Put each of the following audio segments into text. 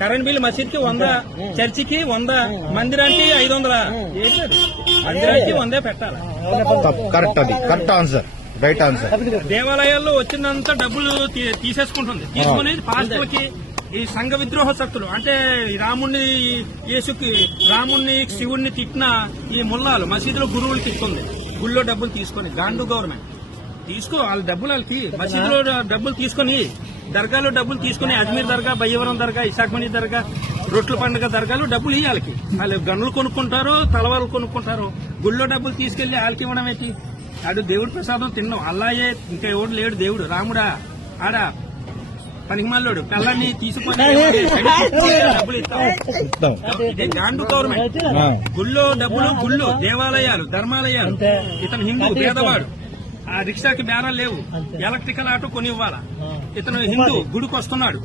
Current bill మసీద్కి 100, చర్చికి 100, మందిరానికి 500. మందిరానికి 100 పెట్టాలి. కరెక్ట్, అది కరెక్ట్ ఆన్సర్, రైట్ ఆన్సర్. దేవాలయాల్లో వచ్చినంత డబ్బులు తీసేసుకుంటుంది. తీసుకుని పాస్టర్లకి ఈ సంఘ విద్రోహ శక్తులు అంటే రాముణ్ణి శివుణ్ణి తిట్టిన ఈ ముల్లాలు మసీదులో గురువులకి ఇస్తుంది. గుళ్ళో డబ్బులు తీసుకొని గాండు గవర్నమెంట్ వాళ్ళ డబ్బులు వాళ్ళకి మసీదులో డబ్బులు తీసుకొని దర్గాలో డబ్బులు తీసుకుని అజ్మీర్ దర్గా, బయ్యవరం దర్గా, ఇసాక్మణి దర్గా, రొట్ల పండుగ దర్గాలు డబ్బులు ఇవ్వాలి. వాళ్ళు గన్నులు కొనుక్కుంటారు, తలవాళ్ళు కొనుక్కుంటారు. గుళ్ళో డబ్బులు తీసుకెళ్లి వాళ్ళకి ఇవ్వడం ఏంటి? ఆడు దేవుడి ప్రసాదం తిన్నాం. అల్లాయే ఇంకా ఎవడు లేడు దేవుడు. రాముడా ఆడా పనికిమాలోడు పిల్లల్ని తీసుకొని డబ్బులు ఇస్తాం. ఇదే గాండు గవర్నమెంట్. గుళ్ళో డబ్బులు, గుళ్ళు, దేవాలయాలు, ధర్మాలయాలు. ఇతను హిందూ పేదవాడు, ఆ రిక్షాకి బేరాలు లేవు, ఎలక్ట్రికల్ ఆటో కొని ఇవ్వాలా. ఇతను హిందూ గుడికి వస్తున్నాడు,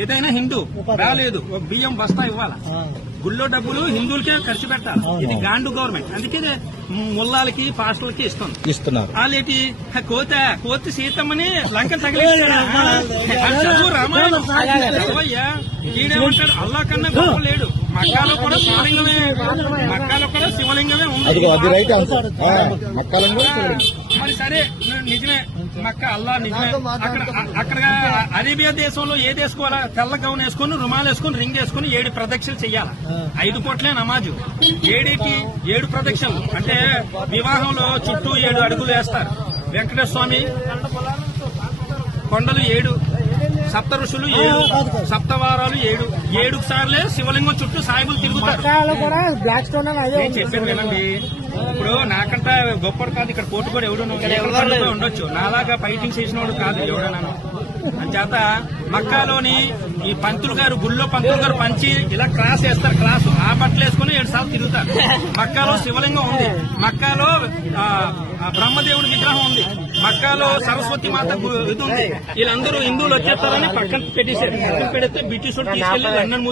ఏదైనా హిందూ రాలేదు, ఒక బియ్యం బస్తా ఇవ్వాలా. గుళ్ళో డబ్బులు హిందువులకే ఖర్చు పెట్టాలి. ఇది గాండు గవర్నమెంట్. అందుకే ముల్లాలకి పాస్టర్లకి ఇస్తున్నారు. వాళ్ళేటి కోతి సీతమ్మని లంక తగిలిస్తారు. రామాయణం చదవయ్యా. ఈడేమంటాడు అల్లా కన్నా గొప్ప లేడు. మక్కాలో కూడా శివలింగమే ఉంది. మరి సరే నిజమే, మక్క అల్లా నిజమే. అక్కడ అరేబియా దేశంలో ఏది వేసుకోవాలా? తెల్ల గౌన్ వేసుకుని, రుమాలు వేసుకుని, రింగ్ వేసుకుని 7 ప్రదక్షిణలు చెయ్యాలా. 5 కోట్లే నమాజు. 7 ప్రదక్షిణలు అంటే వివాహంలో చుట్టూ 7 అడుగులు వేస్తారు. వెంకటేశ్వర స్వామి కొండలు 7, సప్త ఋషులు 7, సప్తవారాలు 7 సార్లే శివలింగం చుట్టూ సాయిబులు తిరుగుతారు. చెప్పాను వినండి. ఇప్పుడు నాకంటే గొప్పడు కాదు ఇక్కడ కోర్టు కూడా ఎవడు ఉండొచ్చు. నాలాగా ఫైటింగ్ చేసిన వాడు కాదు ఎవడన్నా. అంచేత మక్కాలోని ఈ పంతులు గారు, గుళ్ళో పంతులు గారు పంచి ఇలా క్రాస్ వేస్తారు. క్రాసు ఆ బట్టలు వేసుకుని 7 సార్లు తిరుగుతారు. మక్కాలో శివలింగం ఉంది, మక్కాలో బ్రహ్మదేవుడి విగ్రహం ఉంది, మక్కాలో సరస్వతి మాత ఇది ఉంది. వీళ్ళందరూ హిందువులు వచ్చేస్తారని పక్కన పెట్టేశారు. పక్కన పెడితే బ్రిటిష్ తీసుకెళ్లి లండన్